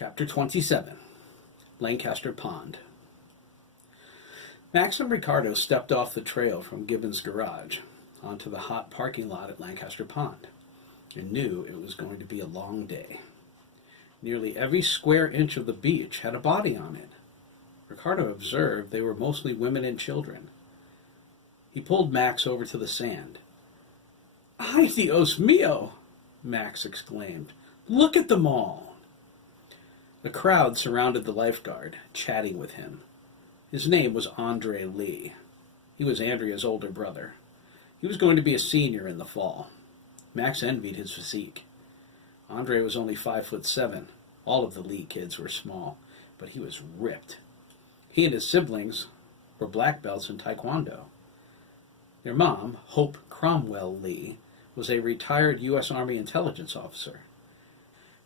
Chapter 27, Lancaster Pond. Max and Ricardo stepped off the trail from Gibbons' garage onto the hot parking lot at Lancaster Pond and knew it was going to be a long day. Nearly every square inch of the beach had a body on it. Ricardo observed they were mostly women and children. He pulled Max over to the sand. "Ay, Dios mío!" Max exclaimed. "Look at them all!" A crowd surrounded the lifeguard, chatting with him. His name was Andre Lee. He was Andrea's older brother. He was going to be a senior in the fall. Max envied his physique. Andre was only 5'7". All of the Lee kids were small, but he was ripped. He and his siblings were black belts in Taekwondo. Their mom, Hope Cromwell Lee, was a retired U.S. Army intelligence officer.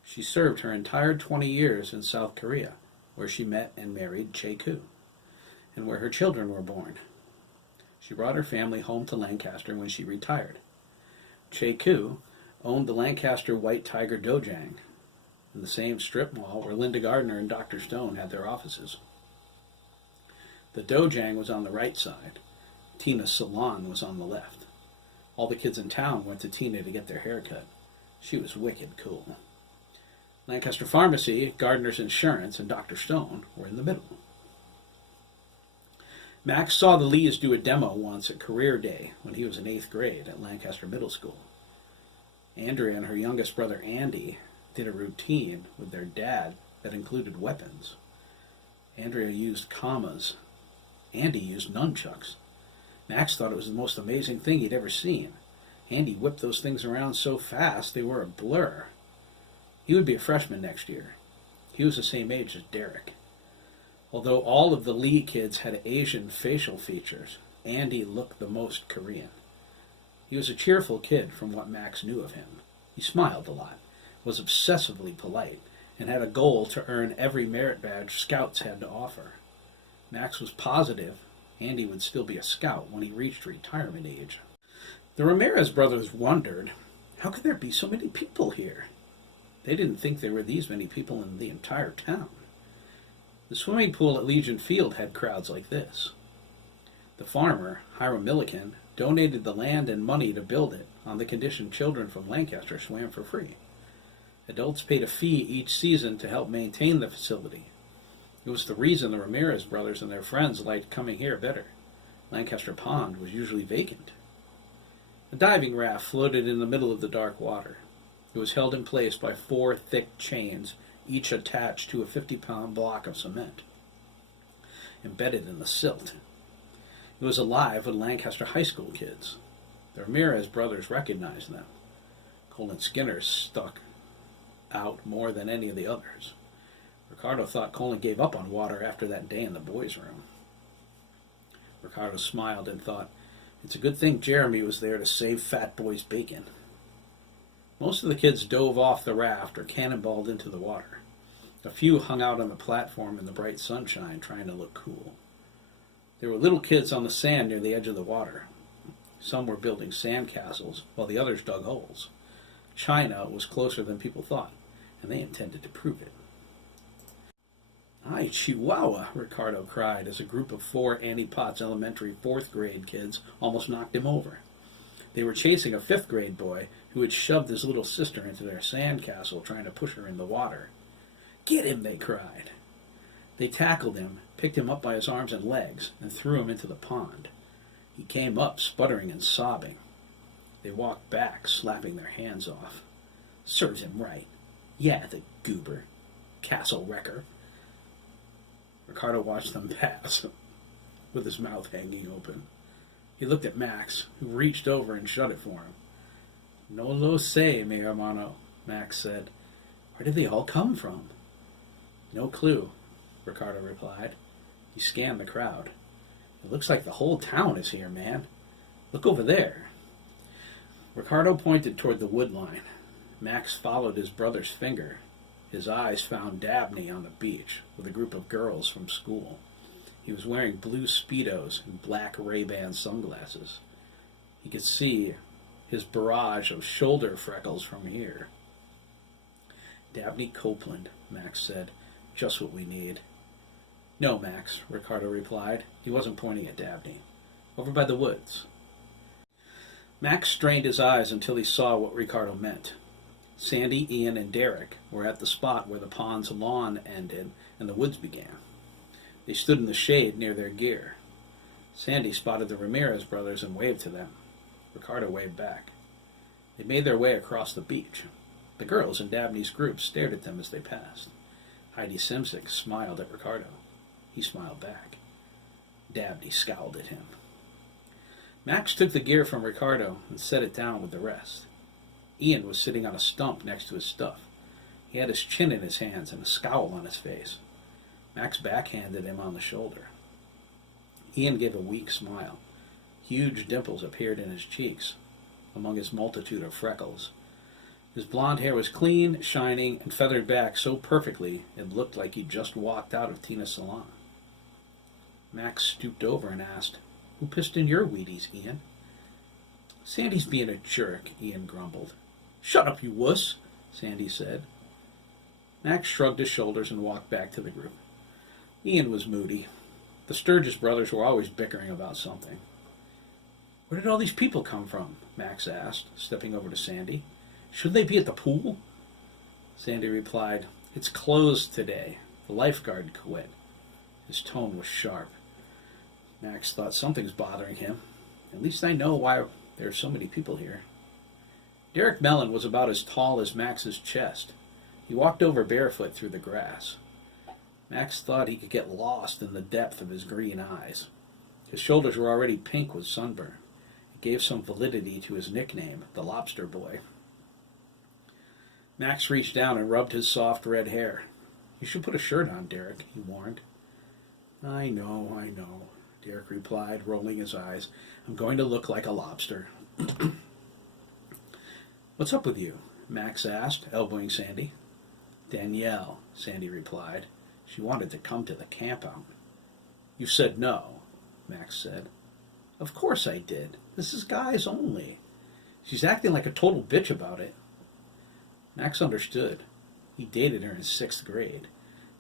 She served her entire 20 years in South Korea, where she met and married Chae-koo, and where her children were born. She brought her family home to Lancaster when she retired. Chae-koo owned the Lancaster White Tiger Dojang, in the same strip mall where Linda Gardner and Dr. Stone had their offices. The Dojang was on the right side. Tina's salon was on the left. All the kids in town went to Tina to get their hair cut. She was wicked cool. Lancaster Pharmacy, Gardner's Insurance, and Dr. Stone were in the middle. Max saw the Lees do a demo once at Career Day when he was in 8th grade at Lancaster Middle School. Andrea and her youngest brother Andy did a routine with their dad that included weapons. Andrea used commas. Andy used nunchucks. Max thought it was the most amazing thing he'd ever seen. Andy whipped those things around so fast they were a blur. He would be a freshman next year. He was the same age as Derek. Although all of the Lee kids had Asian facial features, Andy looked the most Korean. He was a cheerful kid from what Max knew of him. He smiled a lot, was obsessively polite, and had a goal to earn every merit badge Scouts had to offer. Max was positive Andy would still be a Scout when he reached retirement age. The Ramirez brothers wondered, how could there be so many people here? They didn't think there were these many people in the entire town. The swimming pool at Legion Field had crowds like this. The farmer, Hiram Milliken, donated the land and money to build it on the condition children from Lancaster swam for free. Adults paid a fee each season to help maintain the facility. It was the reason the Ramirez brothers and their friends liked coming here better. Lancaster Pond was usually vacant. A diving raft floated in the middle of the dark water. It was held in place by 4 thick chains, each attached to a 50-pound block of cement, embedded in the silt. It was alive with Lancaster High School kids. The Ramirez brothers recognized them. Colin Skinner stuck out more than any of the others. Ricardo thought Colin gave up on water after that day in the boys' room. Ricardo smiled and thought, it's a good thing Jeremy was there to save Fat Boy's bacon. Most of the kids dove off the raft or cannonballed into the water. A few hung out on the platform in the bright sunshine, trying to look cool. There were little kids on the sand near the edge of the water. Some were building sand castles, while the others dug holes. China was closer than people thought, and they intended to prove it. "Ay, Chihuahua," Ricardo cried as a group of 4 Annie Potts Elementary 4th grade kids almost knocked him over. They were chasing a 5th grade boy who had shoved his little sister into their sand castle, trying to push her in the water. "Get him," they cried. They tackled him, picked him up by his arms and legs, and threw him into the pond. He came up, sputtering and sobbing. They walked back, slapping their hands off. "Serves him right. Yeah, the goober. Castle wrecker." Ricardo watched them pass, with his mouth hanging open. He looked at Max, who reached over and shut it for him. "No lo sé, mi hermano," Max said. "Where did they all come from?" "No clue," Ricardo replied. He scanned the crowd. "It looks like the whole town is here, man. Look over there." Ricardo pointed toward the wood line. Max followed his brother's finger. His eyes found Dabney on the beach with a group of girls from school. He was wearing blue Speedos and black Ray-Ban sunglasses. He could see his barrage of shoulder freckles from here. Dabney Copeland, Max said. Just what we need. No, Max, Ricardo replied. He wasn't pointing at Dabney. Over by the woods. Max strained his eyes until he saw what Ricardo meant. Sandy, Ian, and Derek were at the spot where the pond's lawn ended and the woods began. They stood in the shade near their gear. Sandy spotted the Ramirez brothers and waved to them. Ricardo waved back. They made their way across the beach. The girls in Dabney's group stared at them as they passed. Heidi Simsick smiled at Ricardo. He smiled back. Dabney scowled at him. Max took the gear from Ricardo and set it down with the rest. Ian was sitting on a stump next to his stuff. He had his chin in his hands and a scowl on his face. Max backhanded him on the shoulder. Ian gave a weak smile. Huge dimples appeared in his cheeks, among his multitude of freckles. His blonde hair was clean, shining, and feathered back so perfectly it looked like he'd just walked out of Tina's salon. Max stooped over and asked, "Who pissed in your Wheaties, Ian?" "Sandy's being a jerk," Ian grumbled. "Shut up, you wuss," Sandy said. Max shrugged his shoulders and walked back to the group. Ian was moody. The Sturgis brothers were always bickering about something. "Where did all these people come from?" Max asked, stepping over to Sandy. "Should they be at the pool?" Sandy replied, "It's closed today. The lifeguard quit." His tone was sharp. Max thought something's bothering him. At least I know why there are so many people here. Derek Mellon was about as tall as Max's chest. He walked over barefoot through the grass. Max thought he could get lost in the depth of his green eyes. His shoulders were already pink with sunburn. It gave some validity to his nickname, the Lobster Boy. Max reached down and rubbed his soft red hair. "You should put a shirt on, Derek," he warned. I know, Derek replied, rolling his eyes. "I'm going to look like a lobster." "What's up with you?" Max asked, elbowing Sandy. "Danielle," Sandy replied. "She wanted to come to the campout." "You said no," Max said. "Of course I did. This is guys only. She's acting like a total bitch about it." Max understood. He dated her in 6th grade.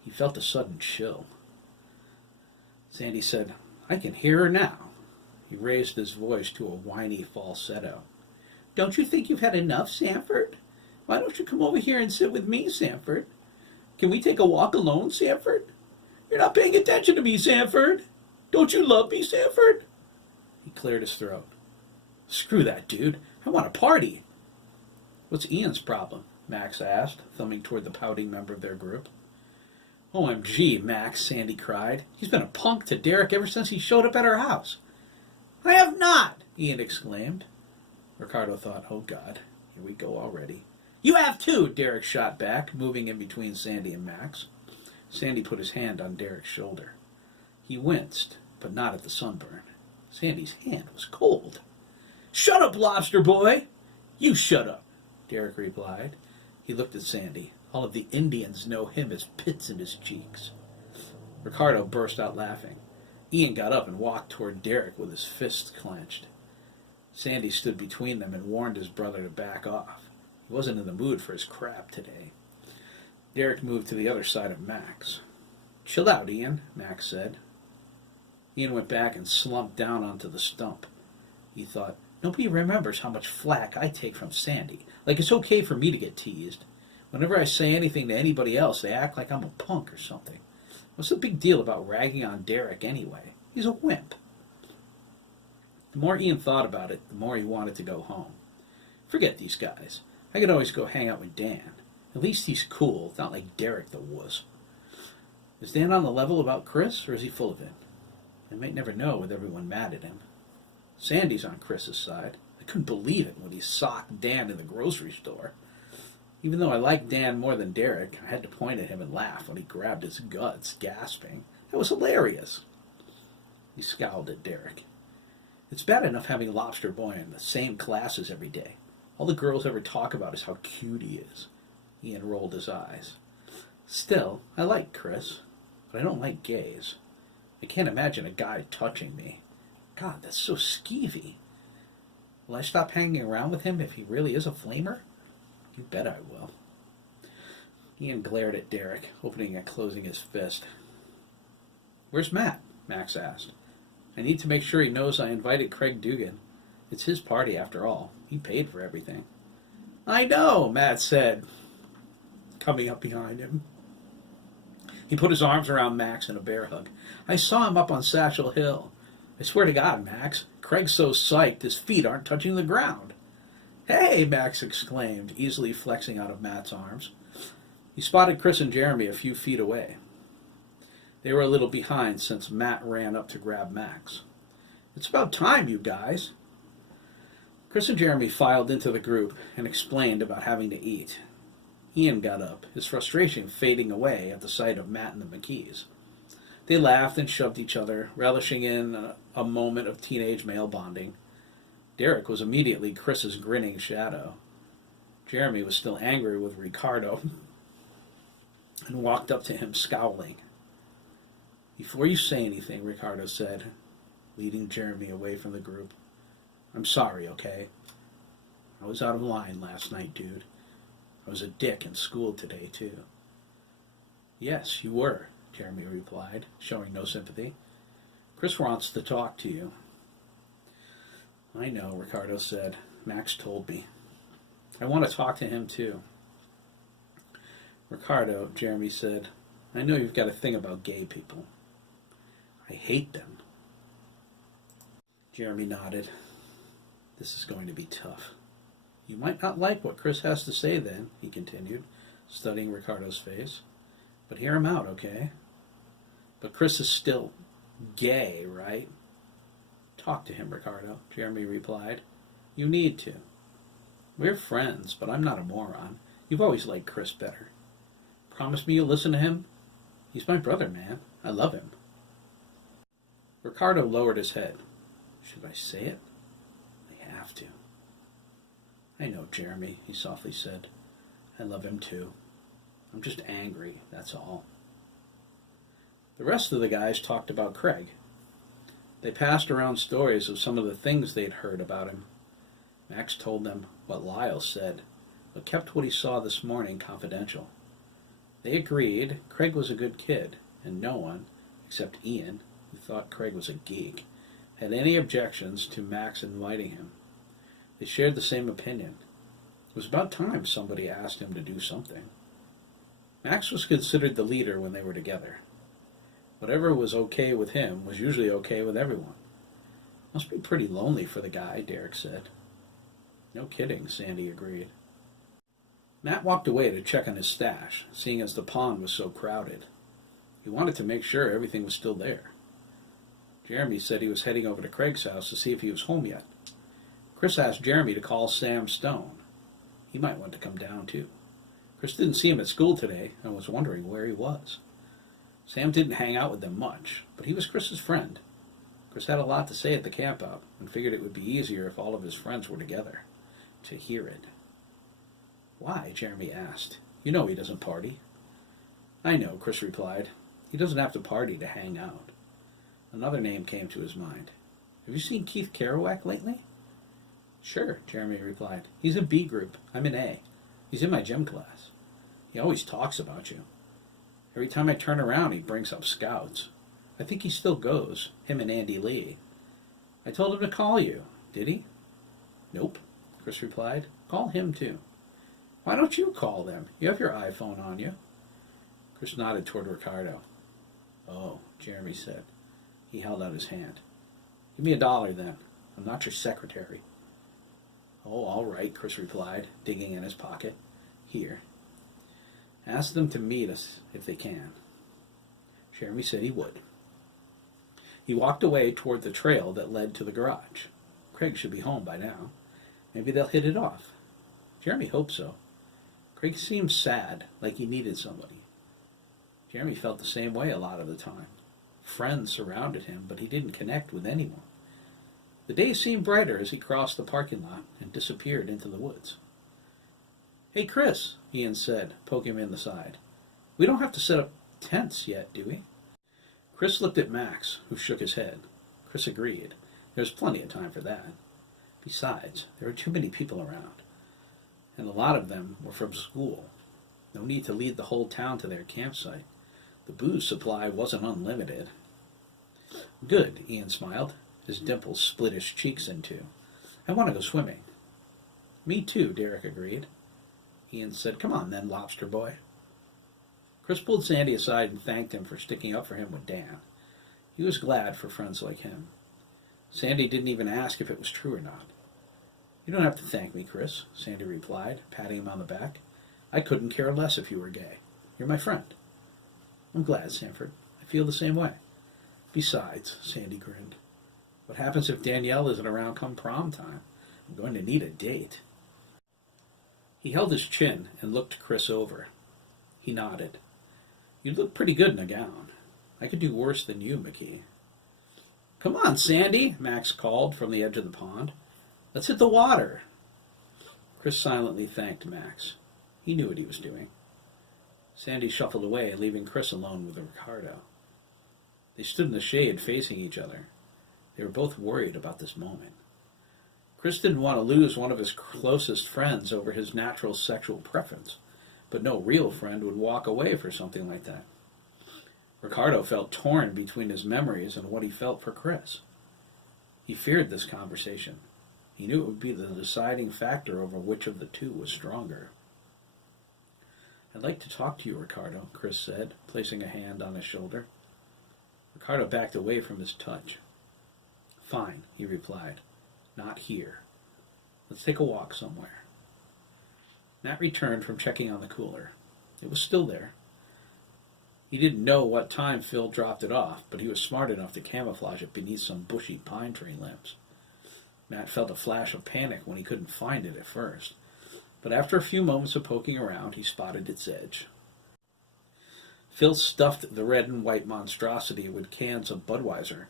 He felt a sudden chill. Sandy said, "I can hear her now." He raised his voice to a whiny falsetto. "Don't you think you've had enough, Sanford? Why don't you come over here and sit with me, Sanford? Can we take a walk alone, Sanford? You're not paying attention to me, Sanford. Don't you love me, Sanford?" He cleared his throat. "Screw that, dude. I want to party." "What's Ian's problem?" Max asked, thumbing toward the pouting member of their group. "OMG, Max," Sandy cried. "He's been a punk to Derek ever since he showed up at our house." "I have not," Ian exclaimed. Ricardo thought, "Oh, God, here we go already." "You have too," Derek shot back, moving in between Sandy and Max. Sandy put his hand on Derek's shoulder. He winced, but not at the sunburn. Sandy's hand was cold. "Shut up, Lobster Boy!" "You shut up," Derek replied. He looked at Sandy. All of the Indians know him as pits in his cheeks. Ricardo burst out laughing. Ian got up and walked toward Derek with his fists clenched. Sandy stood between them and warned his brother to back off. He wasn't in the mood for his crap today. Derek moved to the other side of Max. "Chill out, Ian," Max said. Ian went back and slumped down onto the stump. He thought, nobody remembers how much flack I take from Sandy. Like it's okay for me to get teased. Whenever I say anything to anybody else, they act like I'm a punk or something. What's the big deal about ragging on Derek anyway? He's a wimp. The more Ian thought about it, the more he wanted to go home. Forget these guys. I could always go hang out with Dan. At least he's cool, not like Derek the wuss. Is Dan on the level about Chris, or is he full of it? I might never know with everyone mad at him. Sandy's on Chris's side. I couldn't believe it when he socked Dan in the grocery store. Even though I liked Dan more than Derek, I had to point at him and laugh when he grabbed his guts, gasping. It was hilarious. He scowled at Derek. It's bad enough having Lobster Boy in the same classes every day. All the girls ever talk about is how cute he is. Ian rolled his eyes. Still, I like Chris, but I don't like gays. I can't imagine a guy touching me. God, that's so skeevy. Will I stop hanging around with him if he really is a flamer? You bet I will. Ian glared at Derek, opening and closing his fist. "Where's Matt?" Max asked. "I need to make sure he knows I invited Craig Dougan. It's his party, after all. He paid for everything." "I know," Matt said, coming up behind him. He put his arms around Max in a bear hug. "I saw him up on Satchel Hill. I swear to God, Max, Craig's so psyched his feet aren't touching the ground." "Hey!" Max exclaimed, easily flexing out of Matt's arms. He spotted Chris and Jeremy a few feet away. They were a little behind since Matt ran up to grab Max. "It's about time, you guys." Chris and Jeremy filed into the group and explained about having to eat. Ian got up, his frustration fading away at the sight of Matt and the McKees. They laughed and shoved each other, relishing in a moment of teenage male bonding. Derek was immediately Chris's grinning shadow. Jeremy was still angry with Ricardo and walked up to him scowling. "Before you say anything," Ricardo said, leading Jeremy away from the group, "I'm sorry, okay? I was out of line last night, dude. I was a dick in school today, too." "Yes, you were," Jeremy replied, showing no sympathy. "Chris wants to talk to you." "I know," Ricardo said. "Max told me. I want to talk to him, too." "Ricardo," Jeremy said, "I know you've got a thing about gay people." "I hate them." Jeremy nodded. "This is going to be tough." "You might not like what Chris has to say then," he continued, studying Ricardo's face. "But hear him out, okay? But Chris is still gay, right?" "Talk to him, Ricardo," Jeremy replied. "You need to. We're friends, but I'm not a moron. You've always liked Chris better. Promise me you'll listen to him? He's my brother, man. I love him." Ricardo lowered his head. "Should I say it? I have to." "I know, Jeremy," he softly said. "I love him too. I'm just angry, that's all." The rest of the guys talked about Craig. They passed around stories of some of the things they'd heard about him. Max told them what Lyle said, but kept what he saw this morning confidential. They agreed Craig was a good kid, and no one, except Ian, who thought Craig was a geek, had any objections to Max inviting him. They shared the same opinion. It was about time somebody asked him to do something. Max was considered the leader when they were together. Whatever was okay with him was usually okay with everyone. "Must be pretty lonely for the guy," Derek said. "No kidding," Sandy agreed. Matt walked away to check on his stash, seeing as the pond was so crowded. He wanted to make sure everything was still there. Jeremy said he was heading over to Craig's house to see if he was home yet. Chris asked Jeremy to call Sam Stone. He might want to come down, too. Chris didn't see him at school today and was wondering where he was. Sam didn't hang out with them much, but he was Chris's friend. Chris had a lot to say at the campout and figured it would be easier if all of his friends were together to hear it. "Why?" Jeremy asked. "You know he doesn't party." "I know," Chris replied. "He doesn't have to party to hang out." Another name came to his mind. "Have you seen Keith Kerouac lately?" "Sure," Jeremy replied. "He's in B group. I'm in A. He's in my gym class. He always talks about you. Every time I turn around, he brings up Scouts. I think he still goes, him and Andy Lee. I told him to call you. Did he?" "Nope," Chris replied. "Call him, too." "Why don't you call them? You have your iPhone on you." Chris nodded toward Ricardo. "Oh," Jeremy said. He held out his hand. "Give me $1 then. I'm not your secretary." "Oh, all right," Chris replied, digging in his pocket. "Here. Ask them to meet us if they can." Jeremy said he would. He walked away toward the trail that led to the garage. Craig should be home by now. Maybe they'll hit it off. Jeremy hoped so. Craig seemed sad, like he needed somebody. Jeremy felt the same way a lot of the time. Friends surrounded him, but he didn't connect with anyone. The day seemed brighter as he crossed the parking lot and disappeared into the woods. "Hey, Chris," Ian said, poking him in the side. "We don't have to set up tents yet, do we?" Chris looked at Max, who shook his head. Chris agreed. There was plenty of time for that. Besides, there were too many people around, and a lot of them were from school. No need to lead the whole town to their campsite. The booze supply wasn't unlimited. Good, Ian smiled. His dimples split his cheeks in two. I want to go swimming. Me too, Derek agreed. Ian said, come on then, lobster boy. Chris pulled Sandy aside and thanked him for sticking up for him with Dan. He was glad for friends like him. Sandy didn't even ask if it was true or not. You don't have to thank me, Chris, Sandy replied, patting him on the back. I couldn't care less if you were gay. You're my friend. I'm glad, Sanford. I feel the same way. Besides, Sandy grinned, what happens if Danielle isn't around come prom time? I'm going to need a date. He held his chin and looked Chris over. He nodded. You look pretty good in a gown. I could do worse than you, McKee. Come on, Sandy, Max called from the edge of the pond. Let's hit the water. Chris silently thanked Max. He knew what he was doing. Sandy shuffled away, leaving Chris alone with Ricardo. They stood in the shade facing each other. They were both worried about this moment. Chris didn't want to lose one of his closest friends over his natural sexual preference, but no real friend would walk away for something like that. Ricardo felt torn between his memories and what he felt for Chris. He feared this conversation. He knew it would be the deciding factor over which of the two was stronger. I'd like to talk to you, Ricardo, Chris said, placing a hand on his shoulder. Ricardo backed away from his touch. Fine, he replied. Not here. Let's take a walk somewhere. Nat returned from checking on the cooler. It was still there. He didn't know what time Phil dropped it off, but he was smart enough to camouflage it beneath some bushy pine tree limbs. Matt felt a flash of panic when he couldn't find it at first, but after a few moments of poking around, he spotted its edge. Phil stuffed the red and white monstrosity with cans of Budweiser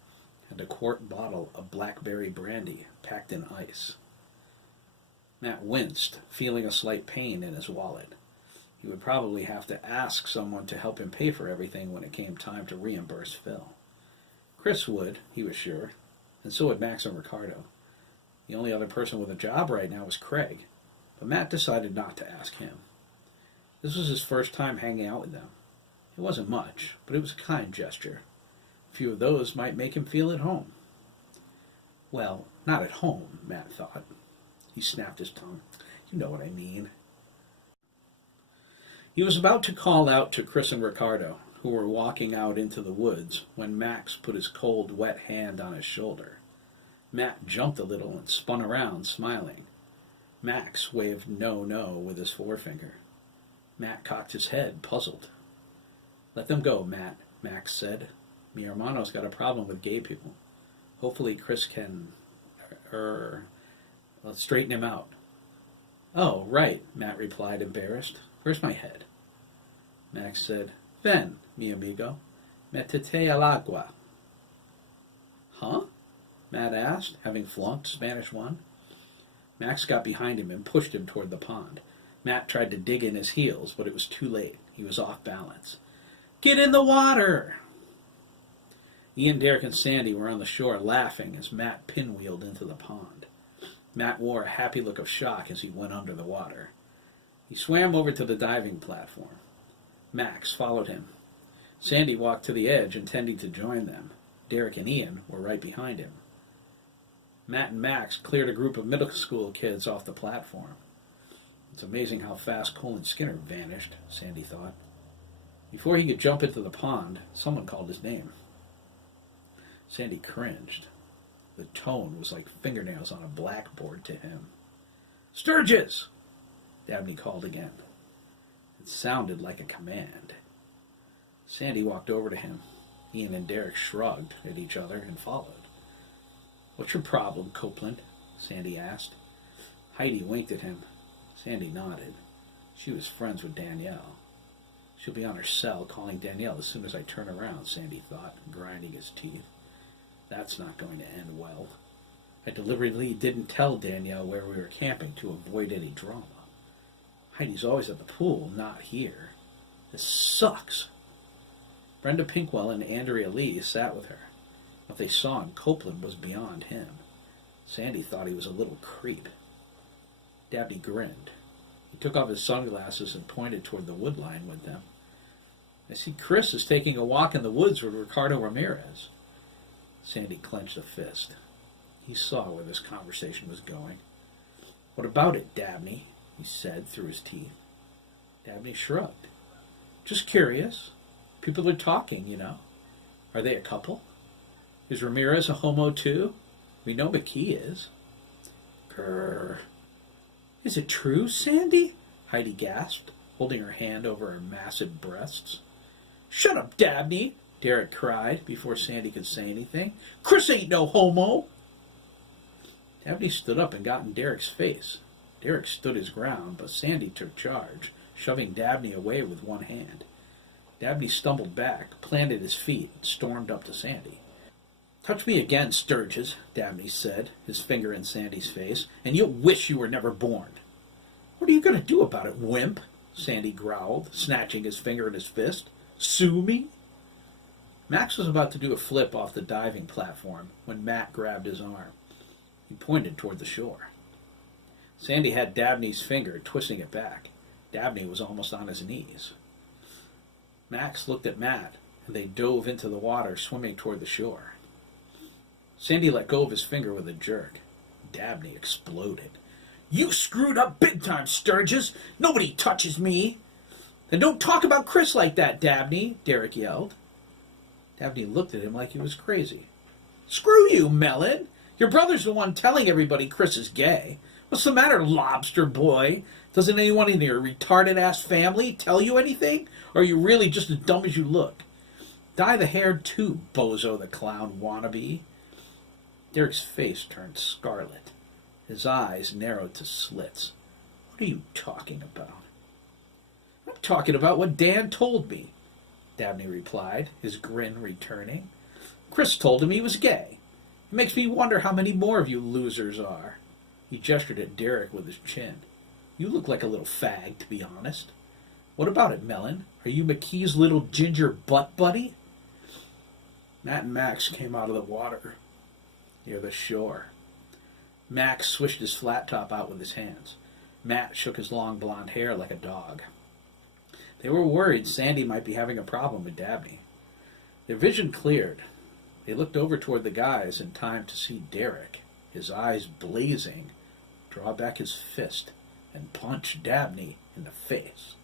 and a quart bottle of blackberry brandy packed in ice. Matt winced, feeling a slight pain in his wallet. He would probably have to ask someone to help him pay for everything when it came time to reimburse Phil. Chris would, he was sure, and so would Max and Ricardo. The only other person with a job right now was Craig, but Matt decided not to ask him. This was his first time hanging out with them. It wasn't much, but it was a kind gesture. A few of those might make him feel at home. Well, not at home, Matt thought. He snapped his tongue. You know what I mean. He was about to call out to Chris and Ricardo, who were walking out into the woods, when Max put his cold, wet hand on his shoulder. Matt jumped a little and spun around, smiling. Max waved no with his forefinger. Matt cocked his head, puzzled. Let them go, Matt, Max said. Mi hermano's got a problem with gay people. Hopefully Chris can, let's straighten him out. Oh, right, Matt replied, embarrassed. Where's my head? Max said, Ven, mi amigo, metete al agua. Huh? Matt asked, having flunked Spanish 1. Max got behind him and pushed him toward the pond. Matt tried to dig in his heels, but it was too late. He was off balance. Get in the water! Ian, Derek, and Sandy were on the shore laughing as Matt pinwheeled into the pond. Matt wore a happy look of shock as he went under the water. He swam over to the diving platform. Max followed him. Sandy walked to the edge, intending to join them. Derek and Ian were right behind him. Matt and Max cleared a group of middle school kids off the platform. It's amazing how fast Colin Skinner vanished, Sandy thought. Before he could jump into the pond, someone called his name. Sandy cringed. The tone was like fingernails on a blackboard to him. Sturgis! Dabney called again. It sounded like a command. Sandy walked over to him. Ian and Derek shrugged at each other and followed. What's your problem, Copeland? Sandy asked. Heidi winked at him. Sandy nodded. She was friends with Danielle. She'll be on her cell calling Danielle as soon as I turn around, Sandy thought, grinding his teeth. That's not going to end well. I deliberately didn't tell Danielle where we were camping to avoid any drama. Heidi's always at the pool, not here. This sucks. Brenda Pinkwell and Andrea Lee sat with her. What they saw in Copeland was beyond him. Sandy thought he was a little creep. Dabney grinned. He took off his sunglasses and pointed toward the wood line with them. I see Chris is taking a walk in the woods with Ricardo Ramirez. Sandy clenched a fist. He saw where this conversation was going. What about it, Dabney? He said through his teeth. Dabney shrugged. Just curious. People are talking, you know. Are they a couple? Is Ramirez a homo too? We know McKee is. Grrr. Is it true, Sandy? Heidi gasped, holding her hand over her massive breasts. Shut up, Dabney, Derek cried before Sandy could say anything. Chris ain't no homo. Dabney stood up and got in Derek's face. Derek stood his ground, but Sandy took charge, shoving Dabney away with one hand. Dabney stumbled back, planted his feet, and stormed up to Sandy. Touch me again, Sturgis, Dabney said, his finger in Sandy's face, and you'll wish you were never born. What are you going to do about it, wimp? Sandy growled, snatching his finger in his fist. Sue me? Max was about to do a flip off the diving platform when Matt grabbed his arm. He pointed toward the shore. Sandy had Dabney's finger, twisting it back. Dabney was almost on his knees. Max looked at Matt, and they dove into the water, swimming toward the shore. Sandy let go of his finger with a jerk. Dabney exploded. You screwed up big time, Sturgis. Nobody touches me. Then don't talk about Chris like that, Dabney, Derek yelled. Dabney looked at him like he was crazy. Screw you, Melon. Your brother's the one telling everybody Chris is gay. What's the matter, lobster boy? Doesn't anyone in your retarded-ass family tell you anything? Or are you really just as dumb as you look? Dye the hair too, bozo the clown wannabe. Derek's face turned scarlet. His eyes narrowed to slits. What are you talking about? I'm talking about what Dan told me, Dabney replied, his grin returning. Chris told him he was gay. It makes me wonder how many more of you losers are. He gestured at Derek with his chin. You look like a little fag, to be honest. What about it, Melon? Are you McKee's little ginger butt buddy? Matt and Max came out of the water near the shore. Max swished his flat top out with his hands. Matt shook his long blonde hair like a dog. They were worried Sandy might be having a problem with Dabney. Their vision cleared. They looked over toward the guys in time to see Derek, his eyes blazing, draw back his fist and punch Dabney in the face.